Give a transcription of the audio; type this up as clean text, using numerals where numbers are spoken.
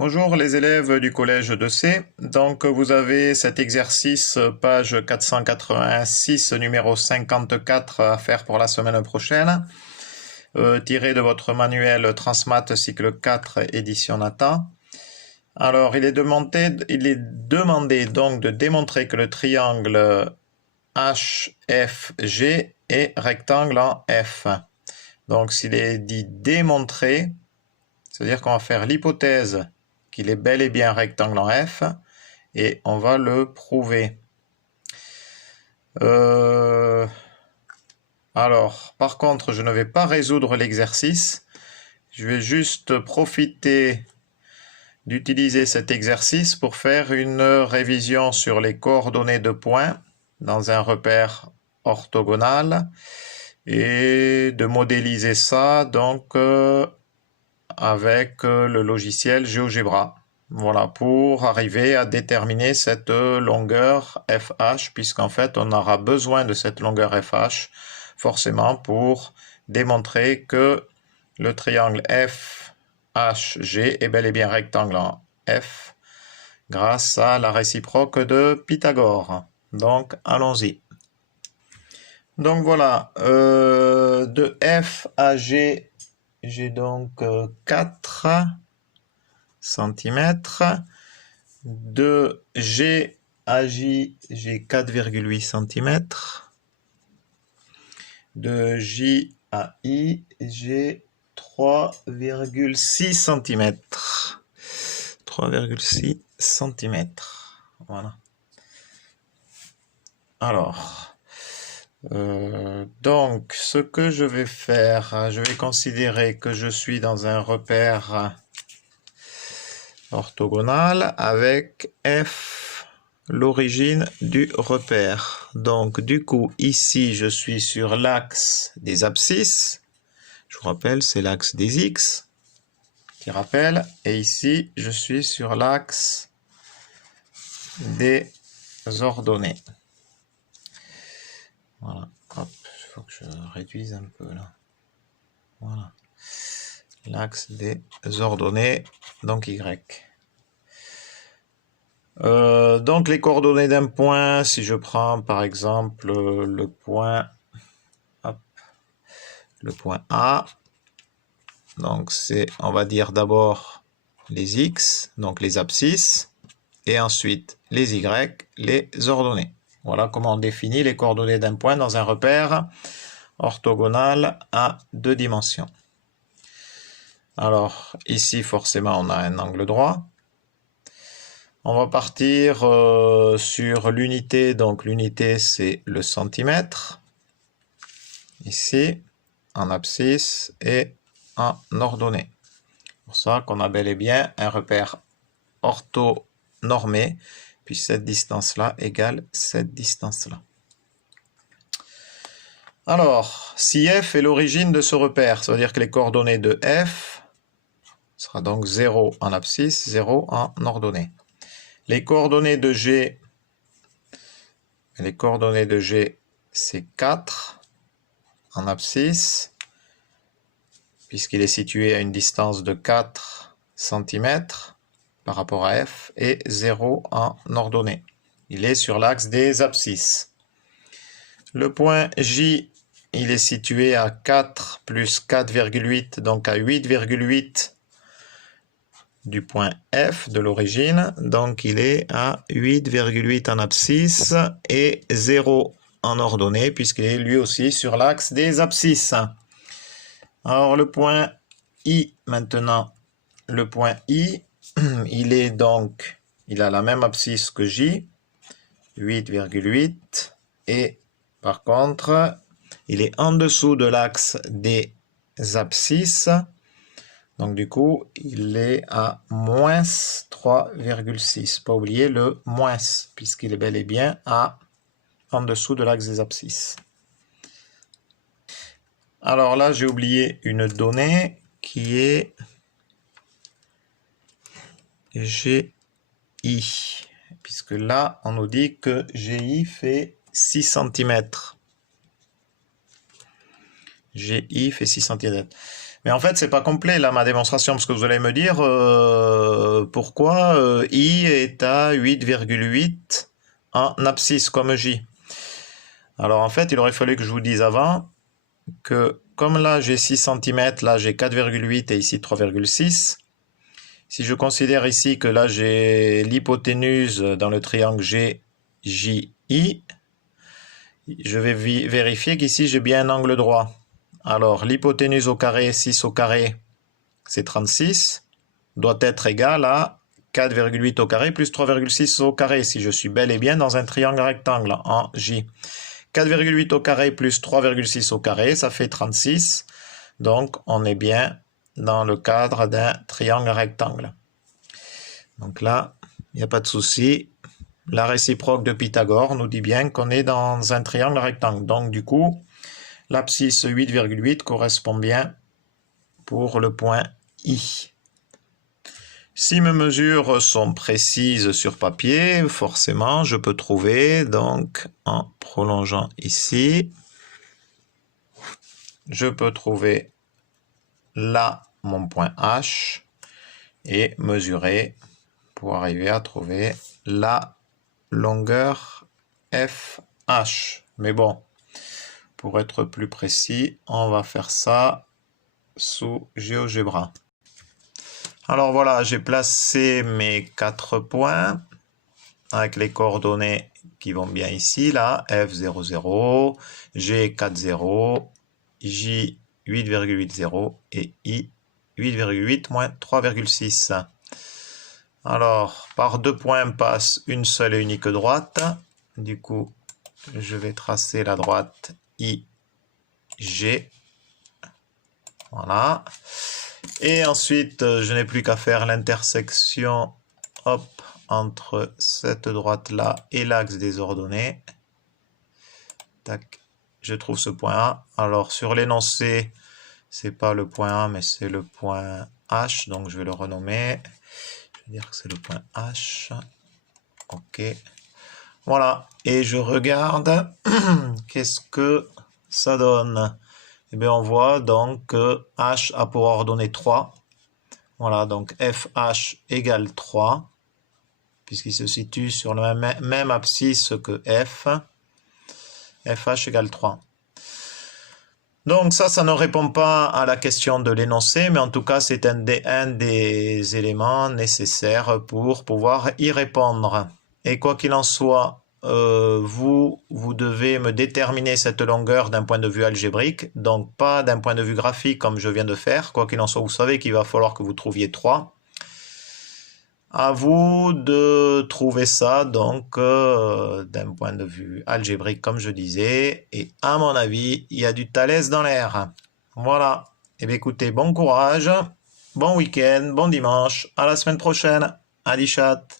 Bonjour les élèves du collège de C. Donc vous avez cet exercice page 486 numéro 54 à faire pour la semaine prochaine, tiré de votre manuel Transmat cycle 4 édition Nata. Alors il est demandé donc de démontrer que le triangle HFG est rectangle en F. Donc s'il est dit démontrer, c'est-à-dire qu'on va faire l'hypothèse qu'il est bel et bien rectangle en F, et on va le prouver. Alors, par contre, je ne vais pas résoudre l'exercice. Je vais juste profiter d'utiliser cet exercice pour faire une révision sur les coordonnées de points dans un repère orthogonal et de modéliser ça donc avec le logiciel GeoGebra. Voilà, pour arriver à déterminer cette longueur FH, puisqu'en fait, on aura besoin de cette longueur FH, forcément, pour démontrer que le triangle FHG est bel et bien rectangle en F, grâce à la réciproque de Pythagore. Donc, allons-y. Donc voilà, de F à G, j'ai donc 4 cm. De G à J, j'ai 4,8 cm. De J à I, j'ai 3,6 cm. 3,6 cm. Voilà. Alors... donc, ce que je vais faire, je vais considérer que je suis dans un repère orthogonal avec F, l'origine du repère. Donc, du coup, ici, je suis sur l'axe des abscisses. Je vous rappelle, c'est l'axe des X, qui rappelle. Et ici, je suis sur l'axe des ordonnées. Voilà, hop, il faut que je réduise un peu là. Voilà, l'axe des ordonnées, donc Y. Donc les coordonnées d'un point, si je prends par exemple le point A, donc c'est, on va dire d'abord les X, donc les abscisses, et ensuite les Y, les ordonnées. Voilà comment on définit les coordonnées d'un point dans un repère orthogonal à 2 dimensions. Alors, ici, forcément, on a un angle droit. On va partir sur l'unité. Donc, l'unité, c'est le centimètre. Ici, en abscisse et en ordonnée. C'est pour ça qu'on a bel et bien un repère orthonormé, puis cette distance-là égale cette distance-là. Alors, si F est l'origine de ce repère, ça veut dire que les coordonnées de F sera donc 0 en abscisse, 0 en ordonnée. Les coordonnées de G, c'est 4 en abscisse, puisqu'il est situé à une distance de 4 cm par rapport à F, et 0 en ordonnée. Il est sur l'axe des abscisses. Le point J, il est situé à 4 plus 4,8, donc à 8,8 du point F de l'origine. Donc il est à 8,8 en abscisse et 0 en ordonnée, puisqu'il est lui aussi sur l'axe des abscisses. Alors le point I maintenant, le point I, il a la même abscisse que J, 8,8, et par contre, il est en dessous de l'axe des abscisses. Donc du coup, il est à moins 3,6. Pas oublier le moins, puisqu'il est bel et bien en dessous de l'axe des abscisses. Alors là, j'ai oublié une donnée qui est GI. Puisque là, on nous dit que GI fait 6 cm. GI fait 6 cm. Mais en fait, c'est pas complet là ma démonstration, parce que vous allez me dire pourquoi I est à 8,8 en abscisse comme J. Alors en fait, il aurait fallu que je vous dise avant que comme là j'ai 6 cm, là j'ai 4,8 et ici 3,6. Si je considère ici que là j'ai l'hypoténuse dans le triangle GJI, je vais vérifier qu'ici j'ai bien un angle droit. Alors l'hypoténuse au carré, 6 au carré, c'est 36, doit être égal à 4,8 au carré plus 3,6 au carré, si je suis bel et bien dans un triangle rectangle en J. 4,8 au carré plus 3,6 au carré, ça fait 36. Donc, on est bien dans le cadre d'un triangle rectangle. Donc là, il n'y a pas de souci. La réciproque de Pythagore nous dit bien qu'on est dans un triangle rectangle. Donc, du coup, l'abscisse 8,8 correspond bien pour le point I. Si mes mesures sont précises sur papier, forcément, je peux trouver, donc, en prolongeant ici, je peux trouver là mon point H et mesurer pour arriver à trouver la longueur FH. Mais bon, pour être plus précis, on va faire ça sous GeoGebra. Alors voilà, j'ai placé mes 4 points avec les coordonnées qui vont bien ici, là, F00, G40, J 8,80 et I 8,8 moins 3,6. Alors, par 2 points passe une seule et unique droite. Du coup, je vais tracer la droite IG. Voilà. Et ensuite, je n'ai plus qu'à faire l'intersection entre cette droite-là et l'axe des ordonnées. Tac, je trouve ce point A. Alors, sur l'énoncé, c'est pas le point A, mais c'est le point H. Donc, je vais le renommer. Je vais dire que c'est le point H. OK. Voilà. Et je regarde. Qu'est-ce que ça donne? Eh bien, on voit donc que H a pour ordonnée 3. Voilà, donc FH égale 3, puisqu'il se situe sur la même abscisse que F. FH égale 3. Donc ça ne répond pas à la question de l'énoncé, mais en tout cas, c'est un des éléments nécessaires pour pouvoir y répondre. Et quoi qu'il en soit, vous devez me déterminer cette longueur d'un point de vue algébrique, donc pas d'un point de vue graphique comme je viens de faire. Quoi qu'il en soit, vous savez qu'il va falloir que vous trouviez 3. À vous de trouver ça, donc, d'un point de vue algébrique, comme je disais. Et à mon avis, il y a du Thalès dans l'air. Voilà. Eh bien, écoutez, bon courage, bon week-end, bon dimanche. À la semaine prochaine. Adi chat.